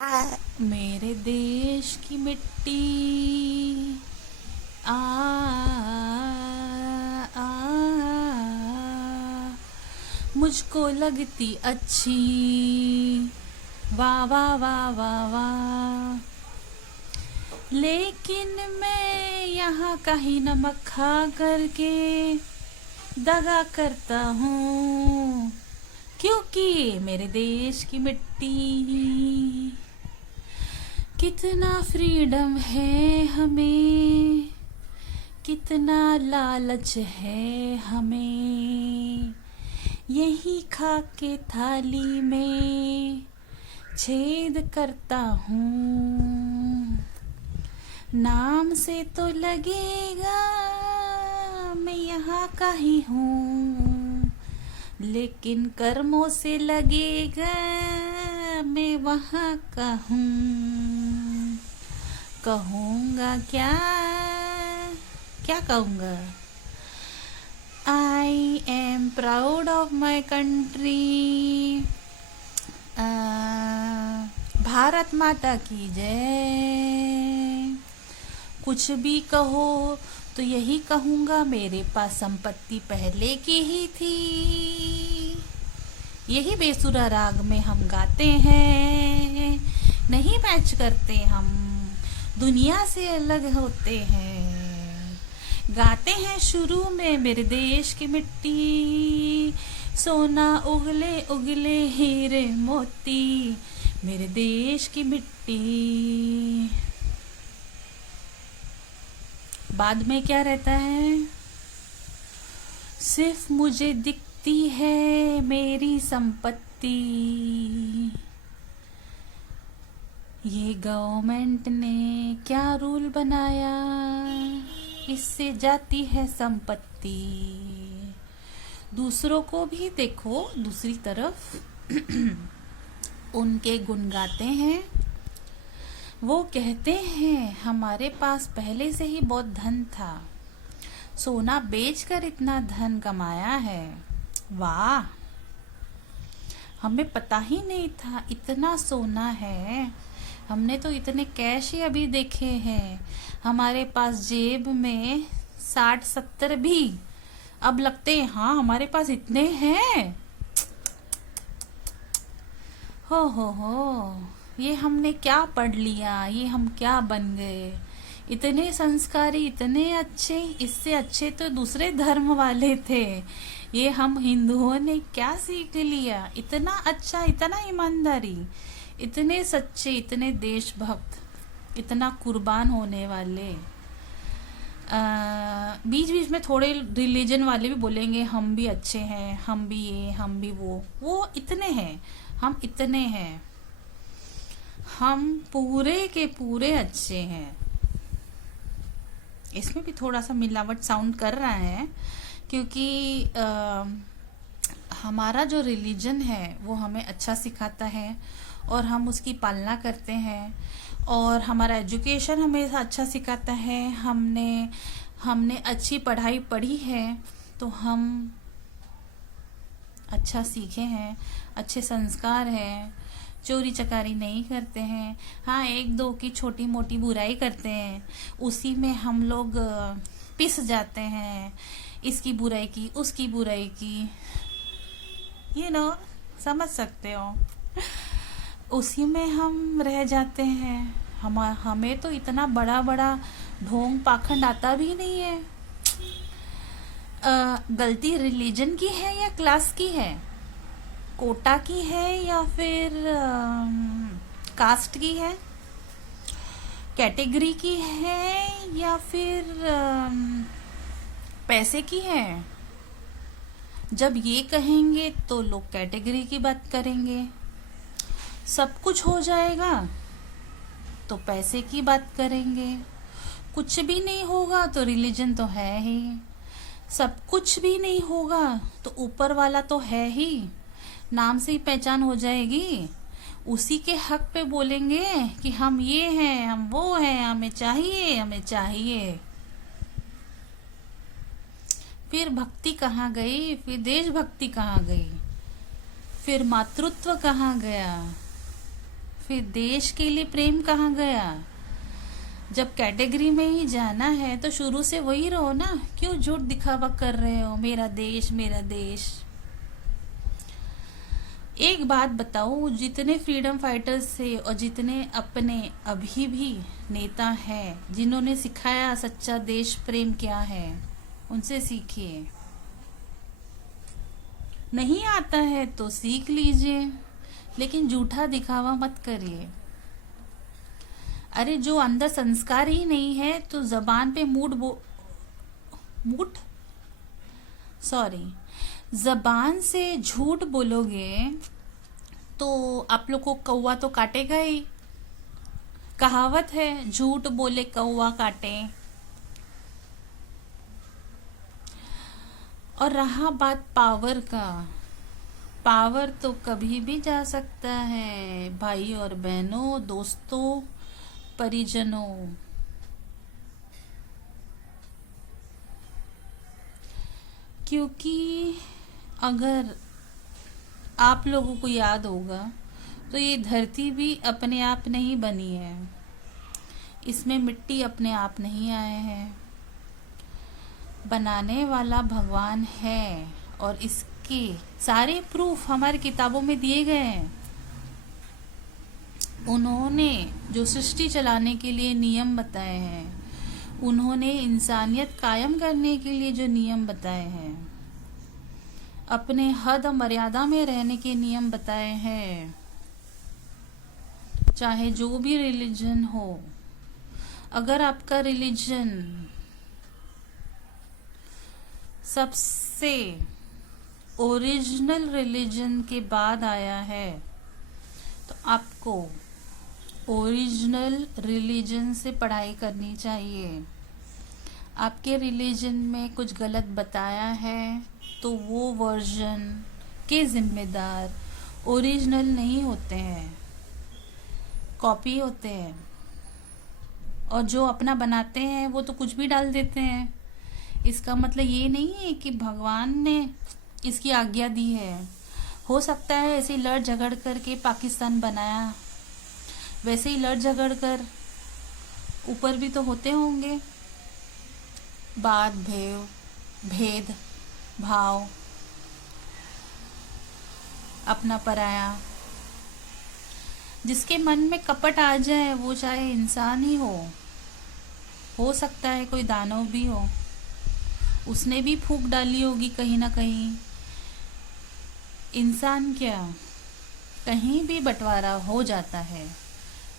मेरे देश की मिट्टी आ, आ, मुझको लगती अच्छी, वाह वाह वाह वाह वाह। लेकिन मैं यहाँ का ही नमक खा करके दगा करता हूँ, क्योंकि मेरे देश की मिट्टी। कितना फ्रीडम है हमें, कितना लालच है हमें, यही खा के थाली में छेद करता हूँ। नाम से तो लगेगा मैं यहाँ का ही हूँ, लेकिन कर्मों से लगेगा मैं वहाँ का हूँ। कहूँगा क्या, क्या कहूँगा? I am proud of my country. Bharat माता की जय। कुछ भी कहो तो यही कहूँगा, मेरे पास संपत्ति पहले की ही थी। यही बेसुरा राग में हम गाते हैं, नहीं मैच करते हम, दुनिया से अलग होते हैं। गाते हैं शुरू में मेरे देश की मिट्टी, सोना उगले उगले हीरे मोती, मेरे देश की मिट्टी। बाद में क्या रहता है? सिर्फ मुझे दिखती है मेरी संपत्ति, ये गवर्नमेंट ने क्या रूल बनाया, इससे जाती है संपत्ति। दूसरों को भी देखो दूसरी तरफ उनके गुण गाते हैं। वो कहते हैं हमारे पास पहले से ही बहुत धन था, सोना बेचकर इतना धन कमाया है। वाह, हमें पता ही नहीं था इतना सोना है। हमने तो इतने कैश ही अभी देखे हैं, हमारे पास जेब में 60-70 भी अब लगते हैं हाँ हमारे पास इतने हैं। हो, ये हमने क्या पढ़ लिया, ये हम क्या बन गए, इतने संस्कारी, इतने अच्छे। इससे अच्छे तो दूसरे धर्म वाले थे, ये हम हिंदुओं ने क्या सीख लिया? इतना अच्छा, इतना ईमानदारी, इतने सच्चे, इतने देशभक्त, इतना कुर्बान होने वाले। बीच बीच में थोड़े रिलीजन वाले भी बोलेंगे हम भी अच्छे हैं, हम भी ये, हम भी वो इतने हैं, हम इतने हैं, हम पूरे के पूरे अच्छे हैं। इसमें भी थोड़ा सा मिलावट साउंड कर रहा है, क्योंकि हमारा जो रिलीजन है वो हमें अच्छा सिखाता है और हम उसकी पालना करते हैं, और हमारा एजुकेशन हमें अच्छा सिखाता है। हमने अच्छी पढ़ाई पढ़ी है तो हम अच्छा सीखे हैं, अच्छे संस्कार हैं, चोरी चकारी नहीं करते हैं। हाँ, एक दो की छोटी मोटी बुराई करते हैं, उसी में हम लोग पिस जाते हैं, इसकी बुराई की, उसकी बुराई की, समझ सकते हो, उसी में हम रह जाते हैं। हमें तो इतना बड़ा बड़ा ढोंग पाखंड आता भी नहीं है। गलती रिलीजन की है या क्लास की है, कोटा की है या फिर कास्ट की है, कैटेगरी की है या फिर पैसे की है? जब ये कहेंगे तो लोग कैटेगरी की बात करेंगे, सब कुछ हो जाएगा तो पैसे की बात करेंगे, कुछ भी नहीं होगा तो रिलीजन तो है ही, सब कुछ भी नहीं होगा तो ऊपर वाला तो है ही, नाम से ही पहचान हो जाएगी, उसी के हक पे बोलेंगे कि हम ये हैं, हम वो हैं, हमें चाहिए, हमें चाहिए। फिर भक्ति कहाँ गई, फिर देशभक्ति कहाँ गई, फिर मातृत्व कहाँ गया, फिर देश के लिए प्रेम कहाँ गया? जब कैटेगरी में ही जाना है तो शुरू से वही रहो ना, क्यों झूठ दिखावा कर रहे हो, मेरा देश मेरा देश। एक बात बताओ, जितने फ्रीडम फाइटर्स थे और जितने अपने अभी भी नेता हैं जिन्होंने सिखाया सच्चा देश प्रेम क्या है, उनसे सीखिए। नहीं आता है तो सीख लीजिए, लेकिन झूठा दिखावा मत करिए। अरे जो अंदर संस्कार ही नहीं है तो जबान पे जबान से झूठ बोलोगे तो आप लोग को कौवा तो काटेगा ही। कहावत है, झूठ बोले कौवा काटे। और रहा बात पावर का, पावर तो कभी भी जा सकता है भाई और बहनों, दोस्तों, परिजनों। क्योंकि अगर आप लोगों को याद होगा तो ये धरती भी अपने आप नहीं बनी है, इसमें मिट्टी अपने आप नहीं आए हैं, बनाने वाला भगवान है। और इसके सारे प्रूफ हमारी किताबों में दिए गए हैं। उन्होंने जो सृष्टि चलाने के लिए नियम बताए हैं, उन्होंने इंसानियत कायम करने के लिए जो नियम बताए हैं, अपने हद और मर्यादा में रहने के नियम बताए हैं। चाहे जो भी रिलीजन हो, अगर आपका रिलीजन सबसे ओरिजिनल रिलीजन के बाद आया है तो आपको ओरिजिनल रिलीजन से पढ़ाई करनी चाहिए। आपके रिलीजन में कुछ गलत बताया है तो वो वर्जन के जिम्मेदार ओरिजिनल नहीं होते हैं, कॉपी होते हैं। और जो अपना बनाते हैं वो तो कुछ भी डाल देते हैं। इसका मतलब ये नहीं है कि भगवान ने इसकी आज्ञा दी है। हो सकता है ऐसे ही लड़ झगड़ करके पाकिस्तान बनाया, वैसे ही लड़ झगड़ कर ऊपर भी तो होते होंगे भेद भाव, अपना पराया। जिसके मन में कपट आ जाए वो चाहे इंसान ही हो सकता है कोई दानव भी हो, उसने भी फूंक डाली होगी कहीं ना कहीं। इंसान क्या, कहीं भी बंटवारा हो जाता है,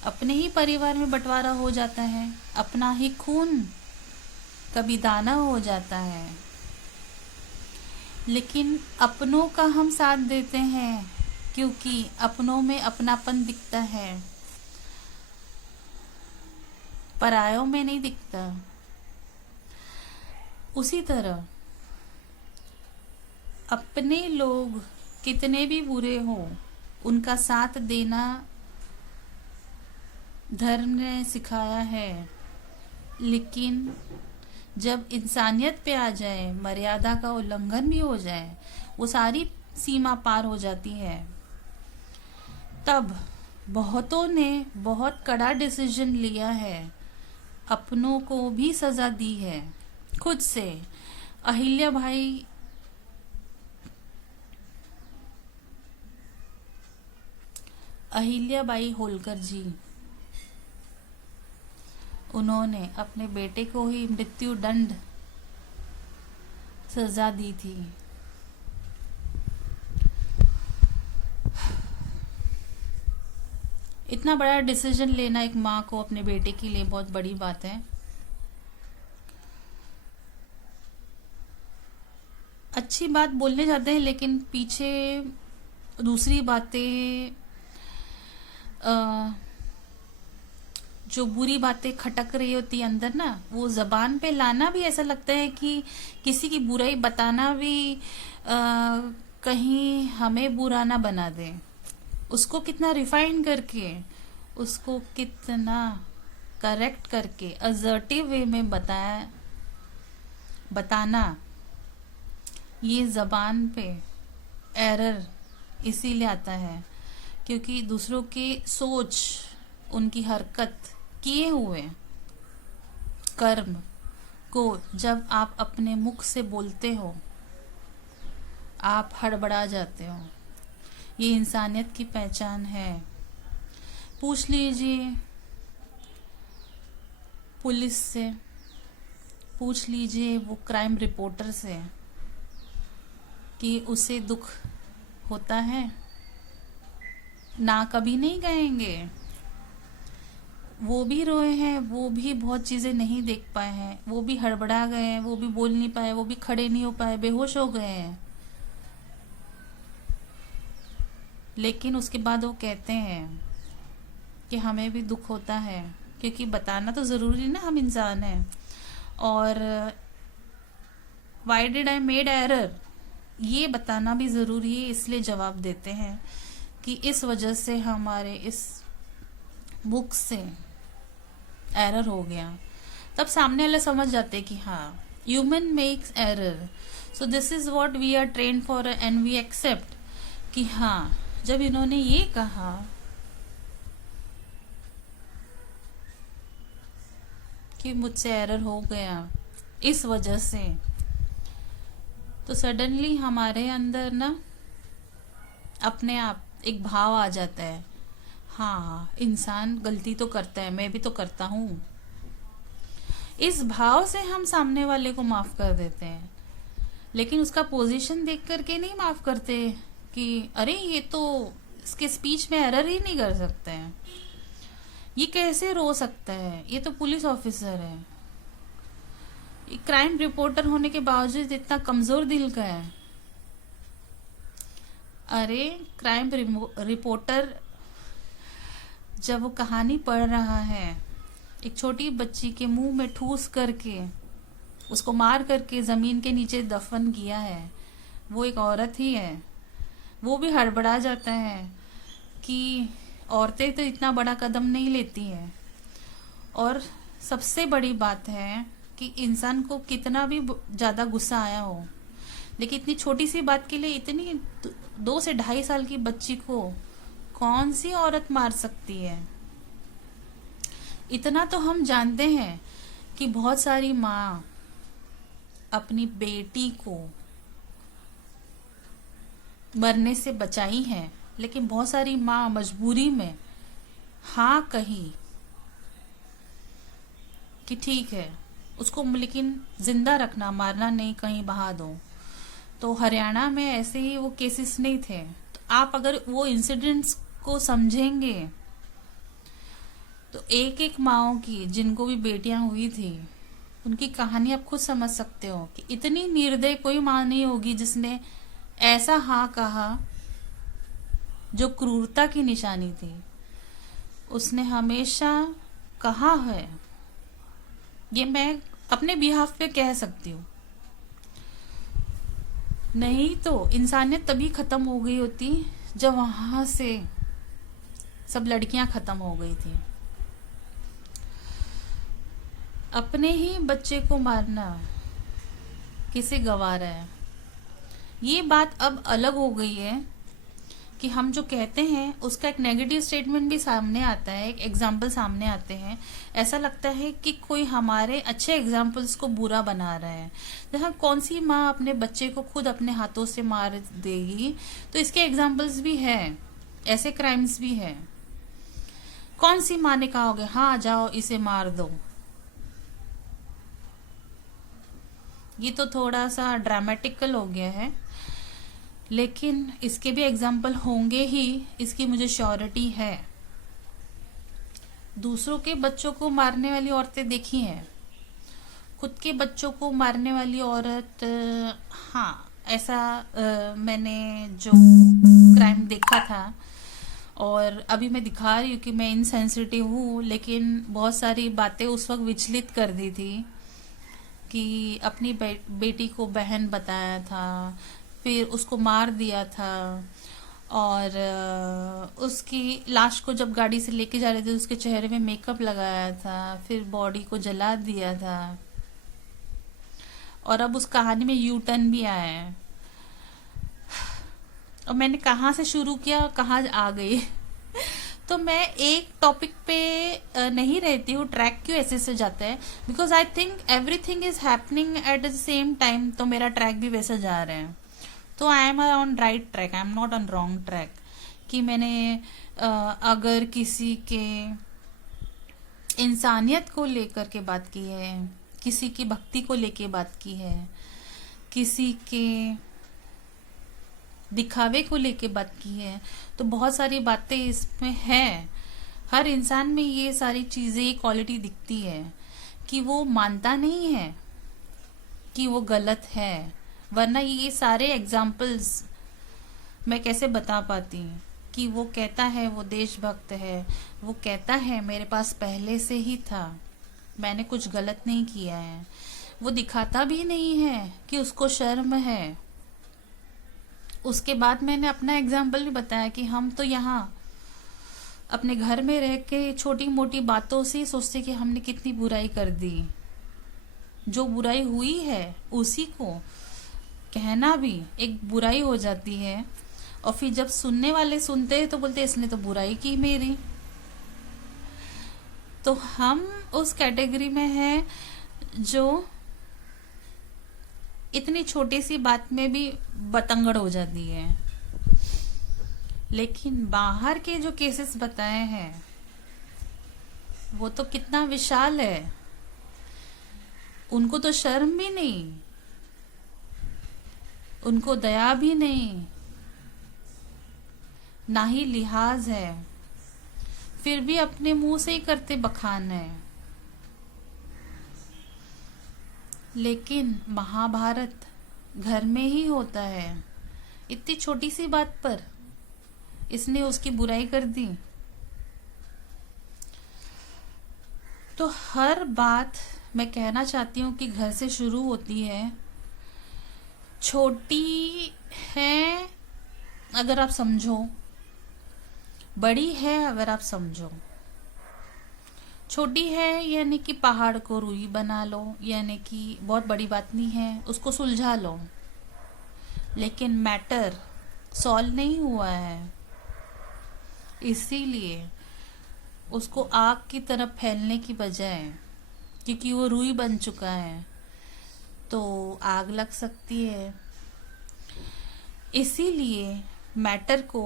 अपने ही परिवार में बंटवारा हो जाता है, अपना ही खून कभी दाना हो जाता है। लेकिन अपनों का हम साथ देते हैं क्योंकि अपनों में अपनापन दिखता है, परायों में नहीं दिखता। उसी तरह अपने लोग कितने भी बुरे हो, उनका साथ देना धर्म ने सिखाया है। लेकिन जब इंसानियत पे आ जाए, मर्यादा का उल्लंघन भी हो जाए, वो सारी सीमा पार हो जाती है, तब बहुतों ने बहुत कड़ा डिसीजन लिया है, अपनों को भी सजा दी है खुद से। अहिल्याबाई होलकर जी, उन्होंने अपने बेटे को ही मृत्यु दंड सजा दी थी। इतना बड़ा डिसीजन लेना एक माँ को अपने बेटे के लिए बहुत बड़ी बात है। अच्छी बात बोलने जाते हैं लेकिन पीछे दूसरी बातें, जो बुरी बातें खटक रही होती अंदर ना, वो जबान पे लाना भी ऐसा लगता है कि किसी की बुराई बताना भी कहीं हमें बुरा ना बना दे। उसको कितना रिफाइन करके, उसको कितना करेक्ट करके असर्टिव वे में बताना, ये जबान पे एरर इसीलिए आता है क्योंकि दूसरों की सोच, उनकी हरकत, किए हुए कर्म को जब आप अपने मुख से बोलते हो, आप हड़बड़ा जाते हो। ये इंसानियत की पहचान है। पूछ लीजिए पुलिस से, पूछ लीजिए वो क्राइम रिपोर्टर से कि उसे दुख होता है। ना कभी नहीं कहेंगे। वो भी रोए हैं, वो भी बहुत चीज़ें नहीं देख पाए हैं, वो भी हड़बड़ा गए हैं, वो भी बोल नहीं पाए, वो भी खड़े नहीं हो पाए, बेहोश हो गए हैं। लेकिन उसके बाद वो कहते हैं कि हमें भी दुख होता है, क्योंकि बताना तो ज़रूरी ना, हम इंसान हैं। और why did I made error, ये बताना भी ज़रूरी है, इसलिए जवाब देते हैं कि इस वजह से हमारे इस बुक से एरर हो गया। तब सामने वाले समझ जाते कि हाँ, human makes error, so this is what we are train for and we accept कि हाँ, जब इन्होंने ये कहा कि मुझसे एरर हो गया इस वजह से, तो सडनली हमारे अंदर ना अपने आप एक भाव आ जाता है, हाँ इंसान गलती तो करता है, मैं भी तो करता हूँ। इस भाव से हम सामने वाले को माफ कर देते हैं। लेकिन उसका पोजीशन देख करके नहीं माफ करते कि अरे ये तो इसके स्पीच में एरर ही नहीं कर सकते हैं, ये कैसे रो सकता है, ये तो पुलिस ऑफिसर है, ये क्राइम रिपोर्टर होने के बावजूद इतना कमजोर दिल का है। अरे क्राइम रिपोर्टर जब वो कहानी पढ़ रहा है, एक छोटी बच्ची के मुंह में ठूस करके उसको मार करके जमीन के नीचे दफन किया है, वो एक औरत ही है। वो भी हड़बड़ा जाता है कि औरतें तो इतना बड़ा कदम नहीं लेती हैं। और सबसे बड़ी बात है कि इंसान को कितना भी ज़्यादा गुस्सा आया हो, लेकिन इतनी छोटी सी बात के लिए इतनी 2 से 2.5 साल की बच्ची को कौन सी औरत मार सकती है। इतना तो हम जानते हैं कि बहुत सारी माँ अपनी बेटी को मरने से बचाई हैं, लेकिन बहुत सारी माँ मजबूरी में हाँ कही कि ठीक है उसको लेकिन जिंदा रखना, मारना नहीं, कहीं बहा दो। तो हरियाणा में ऐसे ही वो केसेस नहीं थे। तो आप अगर वो इंसिडेंट्स को समझेंगे तो एक एक माओ की, जिनको भी बेटियां हुई थी, उनकी कहानी आप खुद समझ सकते हो कि इतनी निर्दय कोई माँ नहीं होगी जिसने ऐसा हाँ कहा जो क्रूरता की निशानी थी। उसने हमेशा कहा है, ये मैं अपने बिहाफ पे कह सकती हूँ। नहीं तो इंसानियत तभी खत्म हो गई होती जब वहां से सब लड़कियां खत्म हो गई थी। अपने ही बच्चे को मारना किसे गवारा है। ये बात अब अलग हो गई है कि हम जो कहते हैं उसका एक नेगेटिव स्टेटमेंट भी सामने आता है, एक एग्जाम्पल सामने आते हैं। ऐसा लगता है कि कोई हमारे अच्छे एग्जाम्पल्स को बुरा बना रहा है। जहाँ कौन सी माँ अपने बच्चे को खुद अपने हाथों से मार देगी, तो इसके एग्जाम्पल्स भी हैं, ऐसे क्राइम्स भी हैं। कौन सी माँ ने कहा होगा हाँ जाओ इसे मार दो। ये तो थोड़ा सा ड्रामेटिकल हो गया है, लेकिन इसके भी एग्जाम्पल होंगे ही, इसकी मुझे श्योरिटी है। दूसरों के बच्चों को मारने वाली औरतें देखी हैं, खुद के बच्चों को मारने वाली औरत, हाँ ऐसा मैंने जो क्राइम देखा था, और अभी मैं दिखा रही हूँ कि मैं इनसेंसिटिव हूँ, लेकिन बहुत सारी बातें उस वक्त विचलित कर दी थी कि अपनी बेटी को बहन बताया था, फिर उसको मार दिया था, और उसकी लाश को जब गाड़ी से लेके जा रहे थे उसके चेहरे में मेकअप लगाया था, फिर बॉडी को जला दिया था, और अब उस कहानी में यू टर्न भी आया है। और मैंने कहाँ से शुरू किया, कहाँ आ गई। तो मैं एक टॉपिक पे नहीं रहती हूँ, ट्रैक क्यों ऐसे से जाता है, because I think everything is happening at the same time, तो मेरा ट्रैक भी वैसे जा रहे हैं। तो I am on right track, I am not on wrong track. कि मैंने अगर किसी के इंसानियत को लेकर के बात की है, किसी की भक्ति को लेके बात की है, किसी के दिखावे को लेके बात की है, तो बहुत सारी बातें इसमें हैं। हर इंसान में ये सारी चीजें, ये क्वालिटी दिखती है कि वो मानता नहीं है कि वो गलत है, वरना ये सारे एग्जाम्पल्स मैं कैसे बता पाती कि वो कहता है वो देशभक्त है, वो कहता है मेरे पास पहले से ही था, मैंने कुछ गलत नहीं किया है, वो दिखाता भी नहीं है कि उसको शर्म है। उसके बाद मैंने अपना एग्जाम्पल भी बताया कि हम तो यहाँ अपने घर में रह के छोटी मोटी बातों से सोचते कि हमने कितनी बुराई कर दी। जो बुराई हुई है उसी को कहना भी एक बुराई हो जाती है, और फिर जब सुनने वाले सुनते हैं तो बोलते इसने तो बुराई की मेरी। तो हम उस कैटेगरी में हैं जो इतनी छोटी सी बात में भी बतंगड़ हो जाती है। लेकिन बाहर के जो केसेस बताए हैं वो तो कितना विशाल है, उनको तो शर्म भी नहीं, उनको दया भी नहीं, ना ही लिहाज है, फिर भी अपने मुंह से ही करते बखान है। लेकिन महाभारत घर में ही होता है, इतनी छोटी सी बात पर इसने उसकी बुराई कर दी। तो हर बात मैं कहना चाहती हूँ कि घर से शुरू होती है। छोटी है अगर आप समझो, बड़ी है अगर आप समझो। छोटी है यानी कि पहाड़ को रुई बना लो, यानी कि बहुत बड़ी बात नहीं है, उसको सुलझा लो। लेकिन मैटर सॉल्व नहीं हुआ है, इसीलिए उसको आग की तरफ फैलने की बजाय, क्योंकि वो रुई बन चुका है तो आग लग सकती है। इसीलिए मैटर को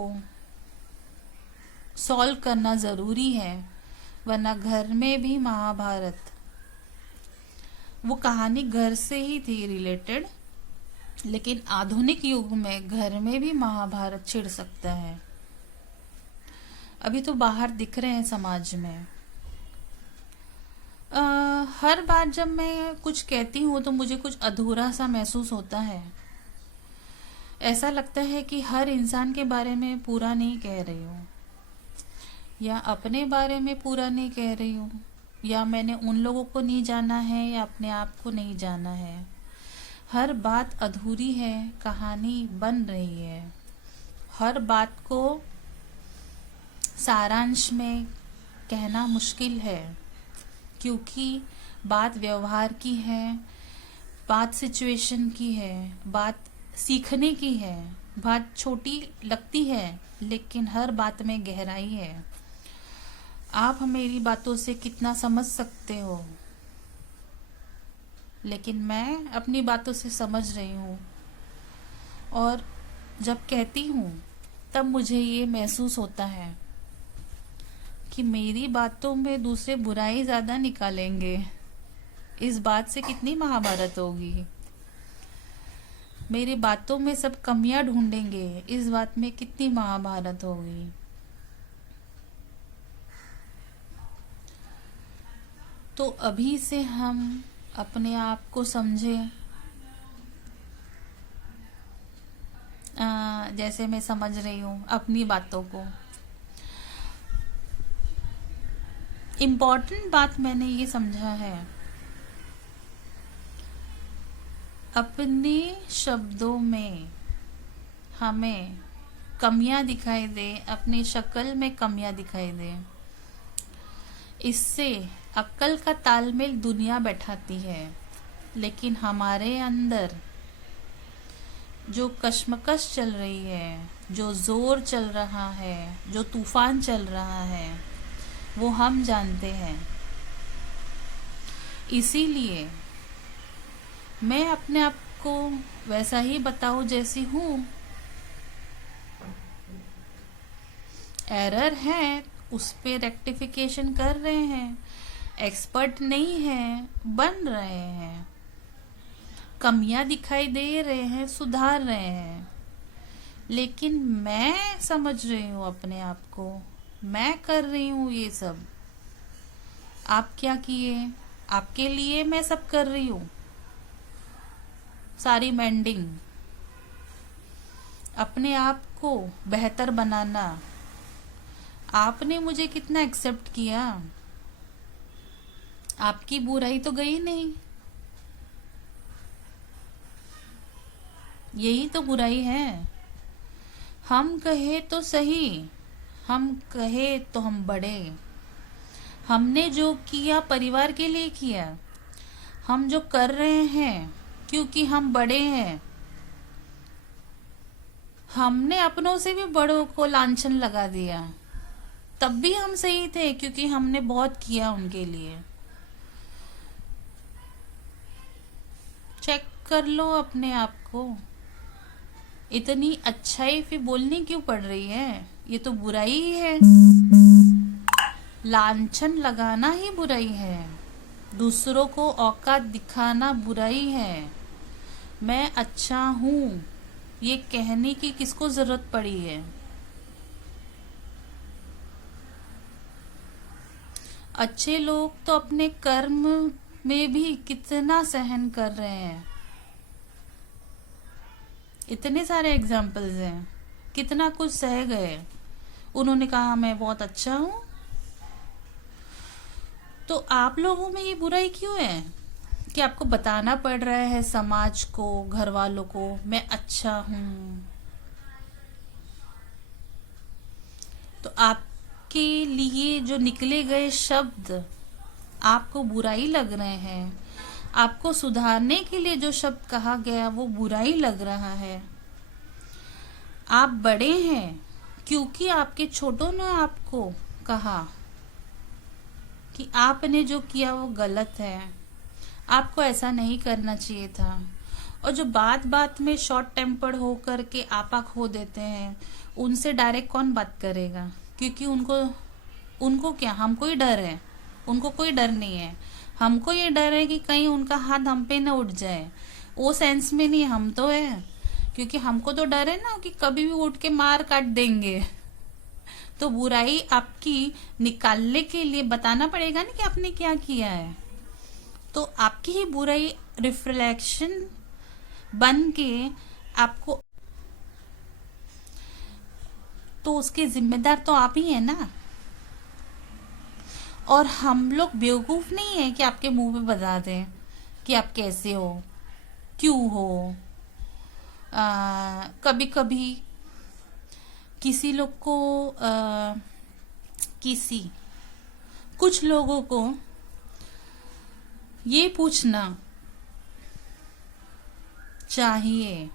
सॉल्व करना ज़रूरी है, वरना घर में भी महाभारत, वो कहानी घर से ही थी रिलेटेड, लेकिन आधुनिक युग में घर में भी महाभारत छिड़ सकता है। अभी तो बाहर दिख रहे हैं समाज में। हर बार जब मैं कुछ कहती हूँ तो मुझे कुछ अधूरा सा महसूस होता है। ऐसा लगता है कि हर इंसान के बारे में पूरा नहीं कह रही हूँ, या अपने बारे में पूरा नहीं कह रही हूँ, या मैंने उन लोगों को नहीं जाना है या अपने आप को नहीं जाना है। हर बात अधूरी है, कहानी बन रही है। हर बात को सारांश में कहना मुश्किल है, क्योंकि बात व्यवहार की है, बात सिचुएशन की है, बात सीखने की है। बात छोटी लगती है लेकिन हर बात में गहराई है। आप मेरी बातों से कितना समझ सकते हो, लेकिन मैं अपनी बातों से समझ रही हूँ, और जब कहती हूँ तब मुझे ये महसूस होता है कि मेरी बातों में दूसरे बुराई ज़्यादा निकालेंगे। इस बात से कितनी महाभारत होगी। मेरी बातों में सब कमियां ढूंढेंगे, इस बात में कितनी महाभारत होगी। तो अभी से हम अपने आप को समझें, जैसे मैं समझ रही हूँ अपनी बातों को। इम्पोर्टेंट बात मैंने ये समझा है, अपने शब्दों में हमें कमियां दिखाई दे, अपनी शक्ल में कमियां दिखाई दे, इससे अक्ल का तालमेल दुनिया बैठाती है। लेकिन हमारे अंदर जो कश्मकश चल रही है, जो जोर चल रहा है, जो तूफान चल रहा है, वो हम जानते हैं। इसीलिए मैं अपने आप को वैसा ही बताऊं जैसी हूँ। एरर है, उस पे रेक्टिफिकेशन कर रहे हैं। एक्सपर्ट नहीं है, बन रहे हैं। कमियां दिखाई दे रहे हैं, सुधार रहे हैं। लेकिन मैं समझ रही हूँ अपने आप को, मैं कर रही हूँ ये सब। आप क्या किए? आपके लिए मैं सब कर रही हूँ, सारी मेंडिंग, अपने आप को बेहतर बनाना। आपने मुझे कितना एक्सेप्ट किया? आपकी बुराई तो गई नहीं। यही तो बुराई है। हम कहे तो सही, हम कहे तो हम बड़े। हमने जो किया परिवार के लिए किया। हम जो कर रहे हैं क्योंकि हम बड़े हैं। हमने अपनों से भी बड़ों को लांछन लगा दिया। तब भी हम सही थे क्योंकि हमने बहुत किया उनके लिए। चेक कर लो अपने आप को। इतनी अच्छाई फिर बोलनी क्यों पड़ रही है? ये तो बुराई ही है। लांछन लगाना ही बुराई है। दूसरों को औकात दिखाना बुराई है। मैं अच्छा हूँ ये कहने की किसको जरूरत पड़ी है? अच्छे लोग तो अपने कर्म में भी कितना सहन कर रहे हैं। इतने सारे एग्जाम्पल्स हैं, कितना कुछ सह गए। उन्होंने कहा मैं बहुत अच्छा हूं। तो आप लोगों में ये बुराई क्यों है कि आपको बताना पड़ रहा है समाज को, घर वालों को, मैं अच्छा हूं? तो आपके लिए जो निकले गए शब्द आपको बुराई लग रहे हैं। आपको सुधारने के लिए जो शब्द कहा गया वो बुराई लग रहा है। आप बड़े हैं क्योंकि आपके छोटों ने आपको कहा कि आपने जो किया वो गलत है, आपको ऐसा नहीं करना चाहिए था। और जो बात बात में शॉर्ट टेम्पर्ड होकर के आपा खो देते हैं, उनसे डायरेक्ट कौन बात करेगा? क्योंकि उनको क्या, हमको ही डर है। उनको कोई डर नहीं है। हमको ये डर है कि कहीं उनका हाथ हम पे न उठ जाए। वो सेंस में नहीं, हम तो है। क्योंकि हमको तो डर है ना कि कभी भी उठ के मार काट देंगे। तो बुराई आपकी निकालने के लिए बताना पड़ेगा ना कि आपने क्या किया है। तो आपकी ही बुराई रिफ्लेक्शन बन के आपको, तो उसके जिम्मेदार तो आप ही है ना। और हम लोग बेवकूफ नहीं है कि आपके मुंह पे बता दें कि आप कैसे हो, क्यों हो। कभी कभी किसी लोग को कुछ लोगों को ये पूछना चाहिए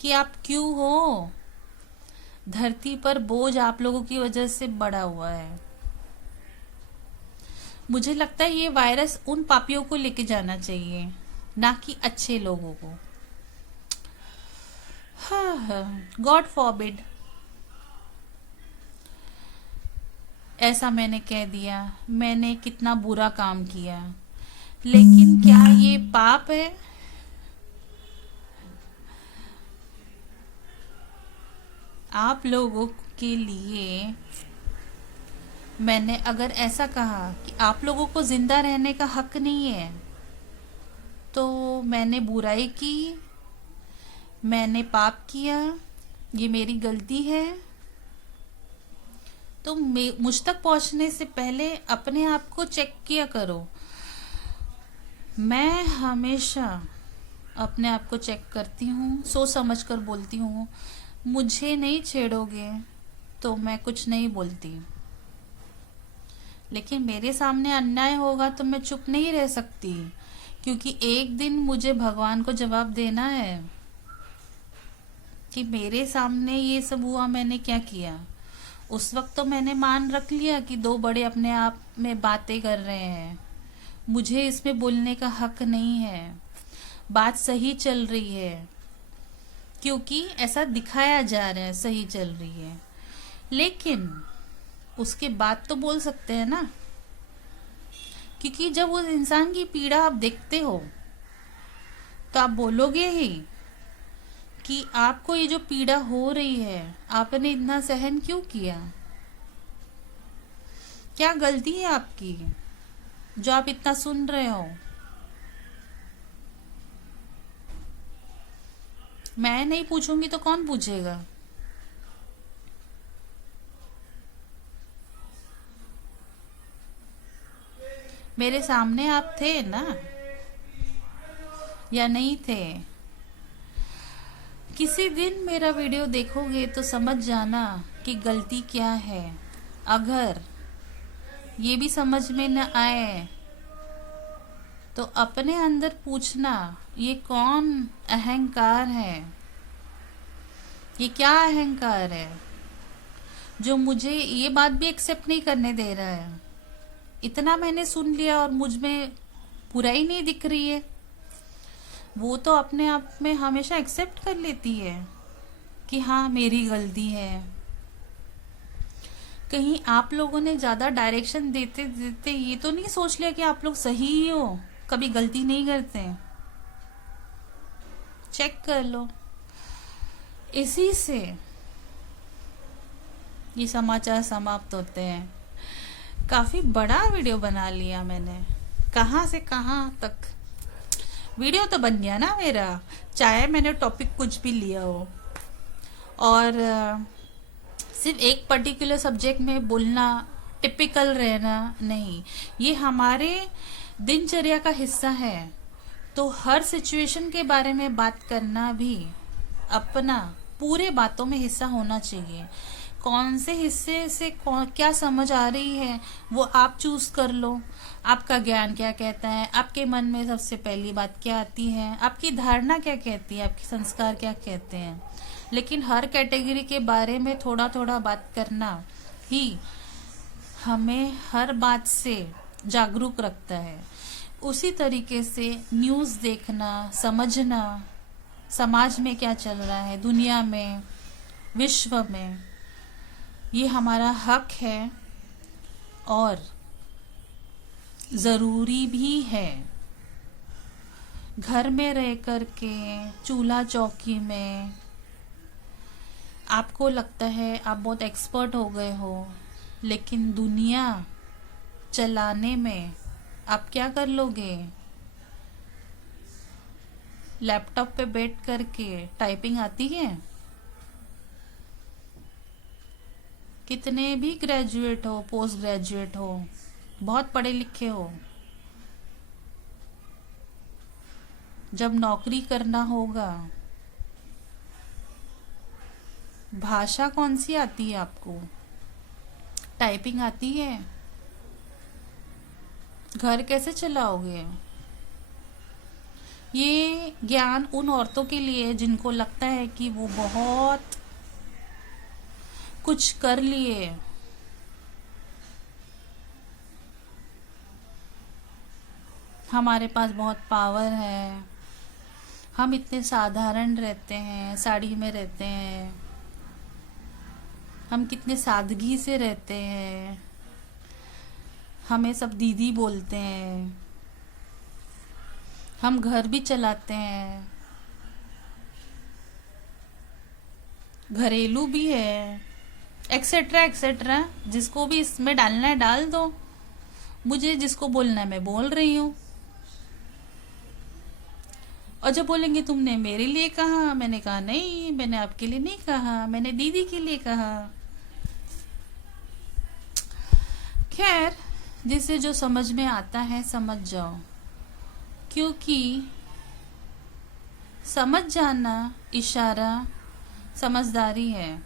कि आप क्यों हो। धरती पर बोझ आप लोगों की वजह से बढ़ा हुआ है। मुझे लगता है ये वायरस उन पापियों को लेके जाना चाहिए, ना कि अच्छे लोगों को। हाँ, गॉड फॉरबिड ऐसा मैंने कह दिया, मैंने कितना बुरा काम किया। लेकिन क्या ये पाप है? आप लोगों के लिए मैंने अगर ऐसा कहा कि आप लोगों को जिंदा रहने का हक नहीं है, तो मैंने बुराई की, मैंने पाप किया, ये मेरी गलती है। तो मुझ तक पहुंचने से पहले अपने आप को चेक किया करो। मैं हमेशा अपने आप को चेक करती हूँ, सोच समझ कर बोलती हूँ। मुझे नहीं छेड़ोगे तो मैं कुछ नहीं बोलती। लेकिन मेरे सामने अन्याय होगा तो मैं चुप नहीं रह सकती, क्योंकि एक दिन मुझे भगवान को जवाब देना है कि मेरे सामने ये सब हुआ, मैंने क्या किया। उस वक्त तो मैंने मान रख लिया कि दो बड़े अपने आप में बातें कर रहे हैं, मुझे इसमें बोलने का हक नहीं है, बात सही चल रही है क्योंकि ऐसा दिखाया जा रहा है सही चल रही है। लेकिन उसके बाद तो बोल सकते हैं ना, क्योंकि जब उस इंसान की पीड़ा आप देखते हो तो आप बोलोगे ही कि आपको ये जो पीड़ा हो रही है आपने इतना सहन क्यों किया, क्या गलती है आपकी जो आप इतना सुन रहे हो। मैं नहीं पूछूंगी तो कौन पूछेगा। मेरे सामने आप थे ना, या नहीं थे। किसी दिन मेरा वीडियो देखोगे तो समझ जाना कि गलती क्या है। अगर ये भी समझ में न आए तो अपने अंदर पूछना, ये कौन अहंकार है, ये क्या अहंकार है जो मुझे ये बात भी एक्सेप्ट नहीं करने दे रहा है। इतना मैंने सुन लिया और मुझ में बुराई नहीं दिख रही है। वो तो अपने आप में हमेशा एक्सेप्ट कर लेती है कि हाँ मेरी गलती है। कहीं आप लोगों ने ज़्यादा डायरेक्शन देते देते ये तो नहीं सोच लिया कि आप लोग सही ही हो, कभी गलती नहीं करते। चेक कर लो। इसी से ये समाचार समाप्त होते हैं। काफ़ी बड़ा वीडियो बना लिया मैंने, कहाँ से कहाँ तक वीडियो तो बन गया ना मेरा, चाहे मैंने टॉपिक कुछ भी लिया हो। और सिर्फ एक पर्टिकुलर सब्जेक्ट में बोलना, टिपिकल रहना नहीं, ये हमारे दिनचर्या का हिस्सा है। तो हर सिचुएशन के बारे में बात करना भी अपना पूरे बातों में हिस्सा होना चाहिए। कौन से हिस्से से क्या समझ आ रही है वो आप चूज कर लो। आपका ज्ञान क्या कहता है, आपके मन में सबसे पहली बात क्या आती है, आपकी धारणा क्या कहती है, आपके संस्कार क्या कहते हैं। लेकिन हर कैटेगरी के बारे में थोड़ा थोड़ा बात करना ही हमें हर बात से जागरूक रखता है। उसी तरीके से न्यूज़ देखना, समझना, समाज में क्या चल रहा है, दुनिया में, विश्व में, ये हमारा हक है और ज़रूरी भी है। घर में रह कर के चूल्हा चौकी में आपको लगता है आप बहुत एक्सपर्ट हो गए हो, लेकिन दुनिया चलाने में आप क्या कर लोगे। लैपटॉप पे बैठ करके टाइपिंग आती है। कितने भी ग्रेजुएट हो, पोस्ट ग्रेजुएट हो, बहुत पढ़े लिखे हो, जब नौकरी करना होगा भाषा कौन सी आती है आपको, टाइपिंग आती है, घर कैसे चलाओगे। ये ज्ञान उन औरतों के लिए जिनको लगता है कि वो बहुत कुछ कर लिए, हमारे पास बहुत पावर है, हम इतने साधारण रहते हैं, साड़ी में रहते हैं, हम कितने सादगी से रहते हैं, हमें सब दीदी बोलते हैं, हम घर भी चलाते हैं, घरेलू भी है, एक्सेट्रा एक्सेट्रा। जिसको भी इसमें डालना है डाल दो, मुझे जिसको बोलना है मैं बोल रही हूँ। और जब बोलेंगे तुमने मेरे लिए कहा, मैंने कहा नहीं, मैंने आपके लिए नहीं कहा, मैंने दीदी के लिए कहा। खैर, जिसे जो समझ में आता है समझ जाओ, क्योंकि समझ जाना इशारा समझदारी है।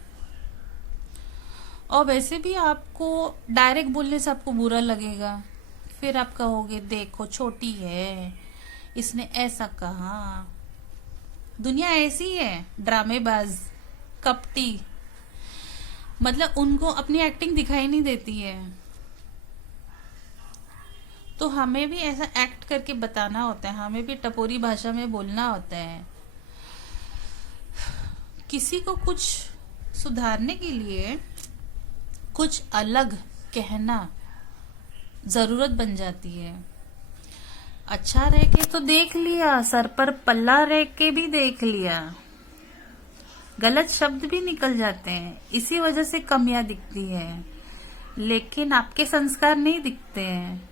और वैसे भी आपको डायरेक्ट बोलने से आपको बुरा लगेगा, फिर आप कहोगे देखो छोटी है, इसने ऐसा कहा। दुनिया ऐसी है, ड्रामेबाज। कपटी, मतलब उनको अपनी एक्टिंग दिखाई नहीं देती है। तो हमें भी ऐसा एक्ट करके बताना होता है, हमें भी टपोरी भाषा में बोलना होता है। किसी को कुछ सुधारने के लिए कुछ अलग कहना जरूरत बन जाती है। अच्छा रह के तो देख लिया, सर पर पल्ला रह के भी देख लिया, गलत शब्द भी निकल जाते हैं, इसी वजह से कमियां दिखती है, लेकिन आपके संस्कार नहीं दिखते हैं।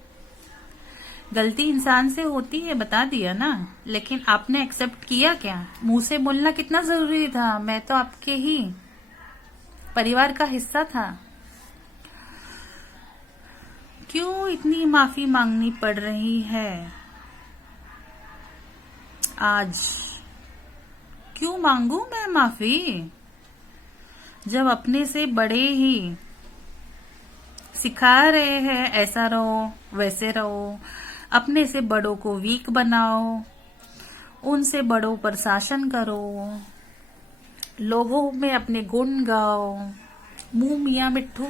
गलती इंसान से होती है, बता दिया ना, लेकिन आपने एक्सेप्ट किया क्या? मुंह से बोलना कितना जरूरी था, मैं तो आपके ही परिवार का हिस्सा था। क्यों इतनी माफी मांगनी पड़ रही है आज? क्यों मांगू मैं माफी, जब अपने से बड़े ही सिखा रहे हैं ऐसा रहो वैसे रहो, अपने से बड़ों को वीक बनाओ, उनसे बड़ों पर शासन करो, लोगों में अपने गुण गाओ, मुंह मियां मिट्ठू।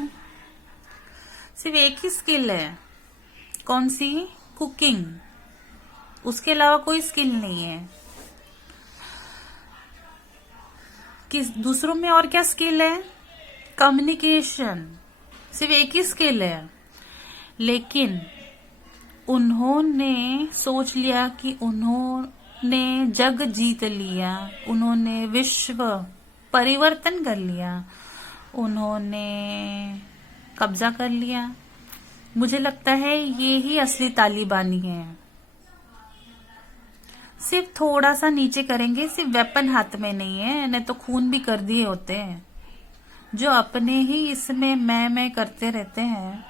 सिर्फ एक ही स्किल है, कौन सी? कुकिंग। उसके अलावा कोई स्किल नहीं है। किस दूसरों में और क्या स्किल है? कम्युनिकेशन। सिर्फ एक ही स्किल है, लेकिन उन्होंने सोच लिया कि उन्होंने जग जीत लिया, उन्होंने विश्व परिवर्तन कर लिया, उन्होंने कब्जा कर लिया। मुझे लगता है ये ही असली तालिबानी है। सिर्फ थोड़ा सा नीचे करेंगे, सिर्फ वेपन हाथ में नहीं है, नहीं तो खून भी कर दिए होते हैं। जो अपने ही इसमें मैं करते रहते हैं,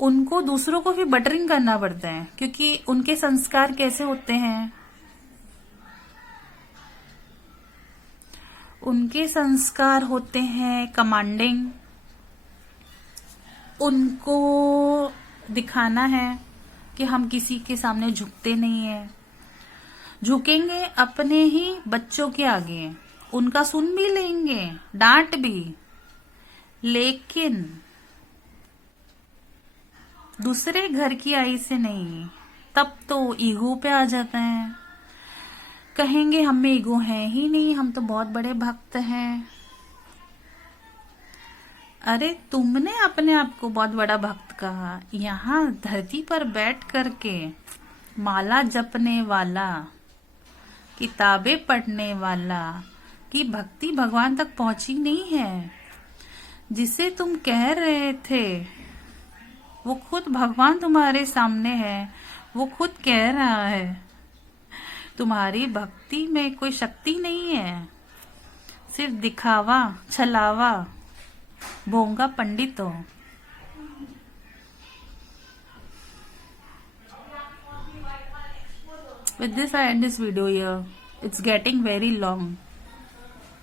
उनको दूसरों को भी बटरिंग करना पड़ता है, क्योंकि उनके संस्कार कैसे होते हैं? उनके संस्कार होते हैं कमांडिंग। उनको दिखाना है कि हम किसी के सामने झुकते नहीं है। झुकेंगे अपने ही बच्चों के आगे, उनका सुन भी लेंगे, डांट भी, लेकिन दूसरे घर की आई से नहीं। तब तो ईगो पे आ जाते हैं, कहेंगे हम में ईगो है ही नहीं, हम तो बहुत बड़े भक्त हैं। अरे तुमने अपने आप को बहुत बड़ा भक्त कहा, यहाँ धरती पर बैठ करके माला जपने वाला, किताबें पढ़ने वाला की भक्ति भगवान तक पहुंची नहीं है। जिसे तुम कह रहे थे वो खुद भगवान तुम्हारे सामने है, वो खुद कह रहा है तुम्हारी भक्ति में कोई शक्ति नहीं है, सिर्फ दिखावा, छलावा, भोंगा पंडित हो। With this I end this video here. It's getting very long.